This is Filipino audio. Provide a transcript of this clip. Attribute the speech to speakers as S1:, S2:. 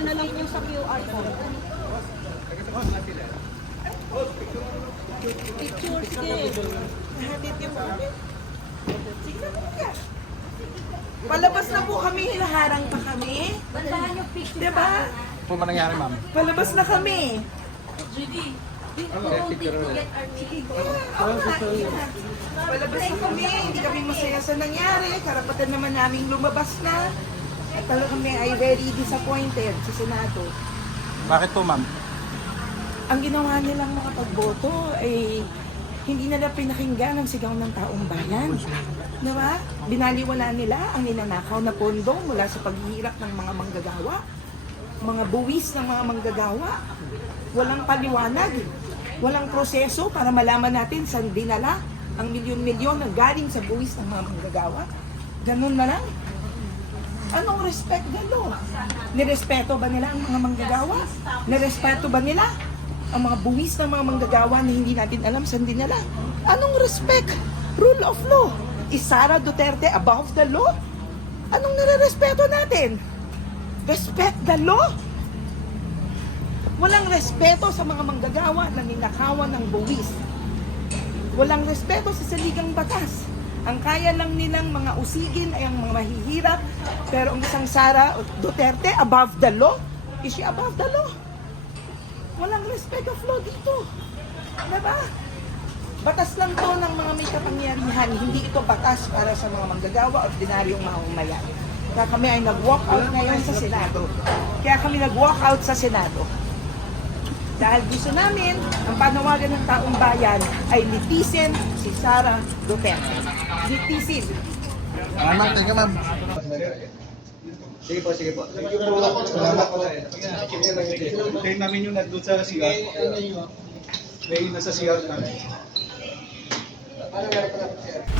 S1: nyo na lang po sa QR code. Pictures din.
S2: Hatid yung kami. Sige. Palabas na po kami, hinaharang pa kami.
S1: Bandahan yung picture.
S2: Diba?
S3: po ba nangyari, ma'am?
S2: Palabas na kami.
S1: Judy, we
S2: na. Palabas na kami, hindi kami masaya sa nangyari. Karapatan naman naming lumabas na. At talaga kami ay very disappointed sa Senado.
S3: Bakit po, ma'am?
S2: Ang ginawa nilang mga pagboto ay hindi nila pinakinggan ang sigaw ng taong bayan. Diba? Binaliwala nila ang ninanakaw na pondo mula sa paghihirap ng mga manggagawa. Mga buwis ng mga manggagawa. Walang paliwanag. Walang proseso para malaman natin saan dinala ang milyon-milyon na galing sa buwis ng mga manggagawa. Ganun na lang. Anong respect law? Nirespeto ba nila ang mga manggagawa? Nirespeto ba nila ang mga buwis ng mga manggagawa na hindi natin alam saan dinala? Anong respect? Rule of law. Is Sara Duterte above the law? Anong nire-respeto natin? Respect the law? Walang respeto sa mga manggagawa na ninakawan ng buwis. Walang respeto sa saligang batas. Ang kaya lang nilang mga usigin ay ang mga mahihirap. Pero ang isang Sara Duterte, above the law? Is she above the law? Walang respect of law dito. Diba? Batas lang to ng mga may kapangyarihan. Hindi ito batas para sa mga manggagawa o ordinaryong mamamayan. Kaya kami ay nag-walk out ngayon sa Senado. Kaya kami nag-walk out sa Senado. Dahil gusto namin, ang panawagan ng taong bayan ay litisin si Sara Duterte.
S3: Ah, ma'am, thank you, ma'am.
S4: Sige po, sige po. Salamat po.
S5: Tayo namin yung nandun sa CR. May nasa CR namin.
S4: Paano meron pa na